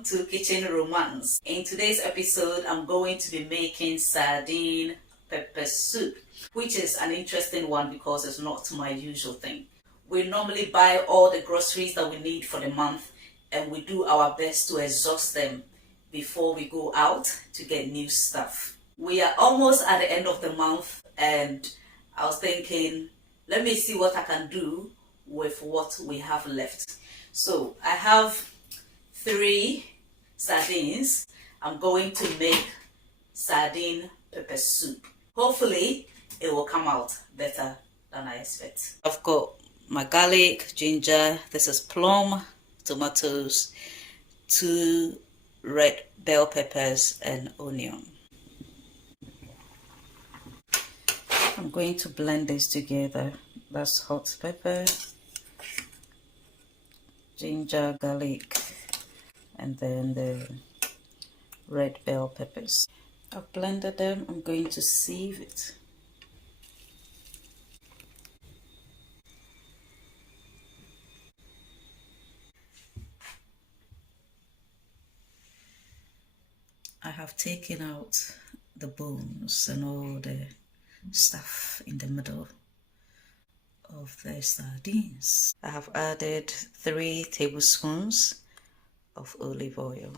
Welcome to Kitchen Romance. In today's episode, I'm going to be making sardine pepper soup, which is an interesting one because it's not my usual thing. We normally buy all the groceries that we need for the month and we do our best to exhaust them before we go out to get new stuff. We are almost at the end of the month and I was thinking, let me see what I can do with what we have left. So I have 3 sardines. I'm going to make sardine pepper soup. Hopefully it will come out better than I expect. I've got my garlic, ginger, this is plum, tomatoes, 2 red bell peppers and onion. I'm going to blend this together. That's hot pepper, ginger, garlic, and then the red bell peppers. I've blended them. I'm going to sieve it. I have taken out the bones and all the stuff in the middle of the sardines. I have added 3 tablespoons of olive oil.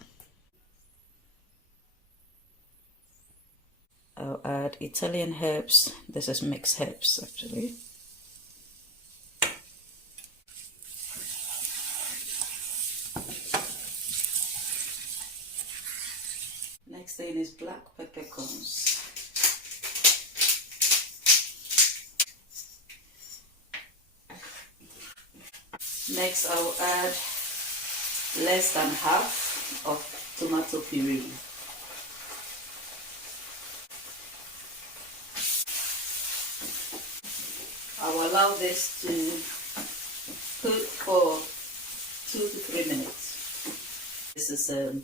I'll add Italian herbs. This is mixed herbs actually. Next thing is black peppercorns. Next I'll add less than half of tomato puree. I'll allow this to cook for 2 to 3 minutes. This is a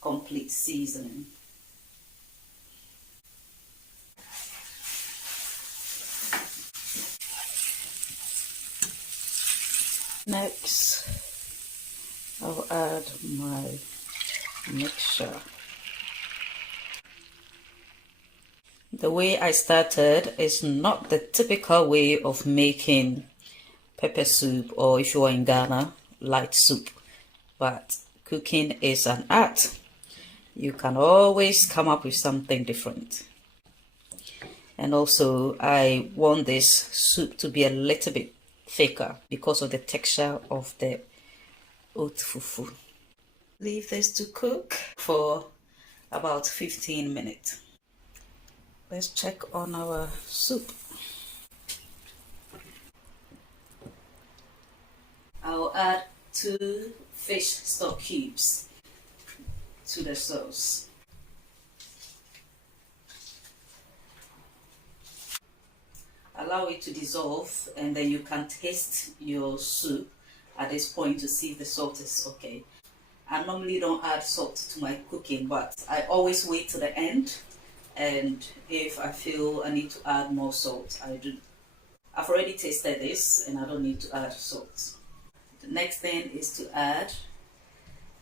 complete seasoning. Next, I'll add my mixture. The way I started is not the typical way of making pepper soup, or if you are in Ghana, light soup. But cooking is an art. You can always come up with something different. And also, I want this soup to be a little bit thicker because of the texture of the oat fufu. Leave this to cook for about 15 minutes. Let's check on our soup. I'll add 2 fish stock cubes to the sauce. Allow it to dissolve and then you can taste your soup at this point to see if the salt is okay. I normally don't add salt to my cooking, but I always wait to the end, and if I feel I need to add more salt, I do. I've already tasted this and I don't need to add salt. The next thing is to add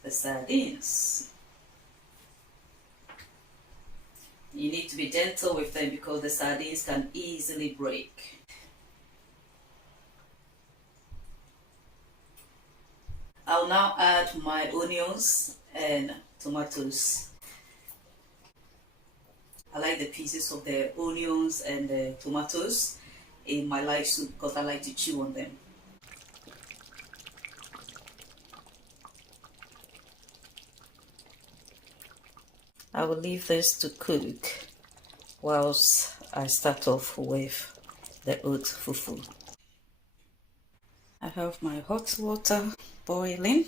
the sardines. You need to be gentle with them because the sardines can easily break. I'll now add my onions and tomatoes. I like the pieces of the onions and the tomatoes in my light soup because I like to chew on them. I will leave this to cook whilst I start off with the oat fufu. I have my hot water boiling,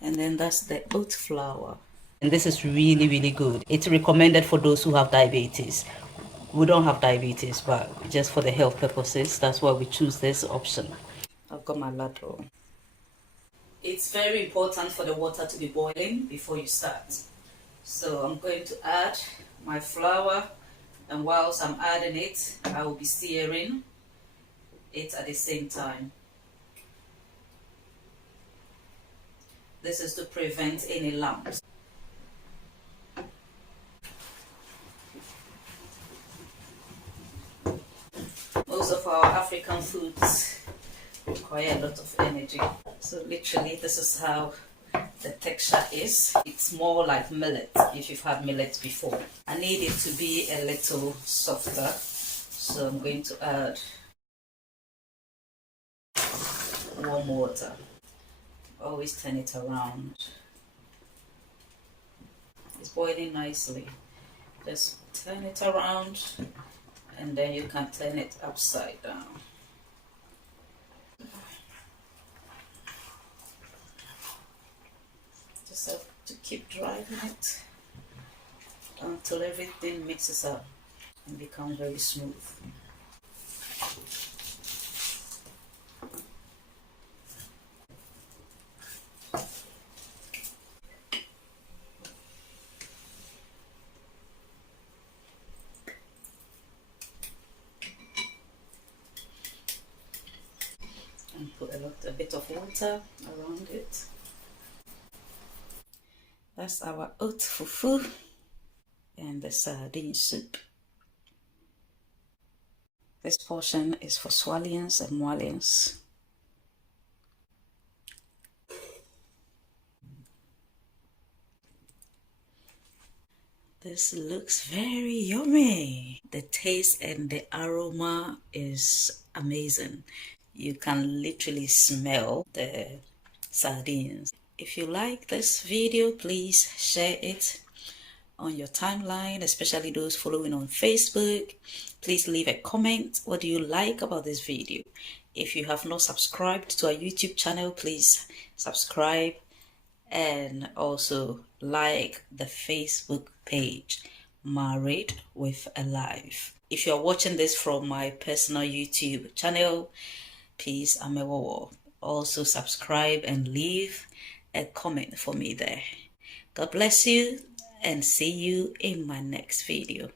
and then that's the oat flour. And this is really good. It's recommended for those who have diabetes. We don't have diabetes, but just for the health purposes, that's why we choose this option. I've got my ladle. It's very important for the water to be boiling before you start. So I'm going to add my flour, and whilst I'm adding it, I will be stirring it at the same time. This is to prevent any lumps. Most of our African foods require a lot of energy. So literally this is how the texture is. It's more like millet if you've had millet before. I need it to be a little softer, so I'm going to add warm water. Always turn it around. It's boiling nicely. Just turn it around and then you can turn it upside down. Just have to keep driving it until everything mixes up and becomes very smooth. And put a bit of water around it. That's our oat fufu and the sardine soup. This portion is for Swalians and Mwalians. This looks very yummy. The taste and the aroma is amazing. You can literally smell the sardines. If you like this video, please share it on your timeline, especially those following on Facebook. Please leave a comment. What do you like about this video? If you have not subscribed to our YouTube channel, please subscribe and also like the Facebook page, Married with a Life. If you're watching this from my personal YouTube channel, please also subscribe and leave a comment for me there. God bless you and see you in my next video.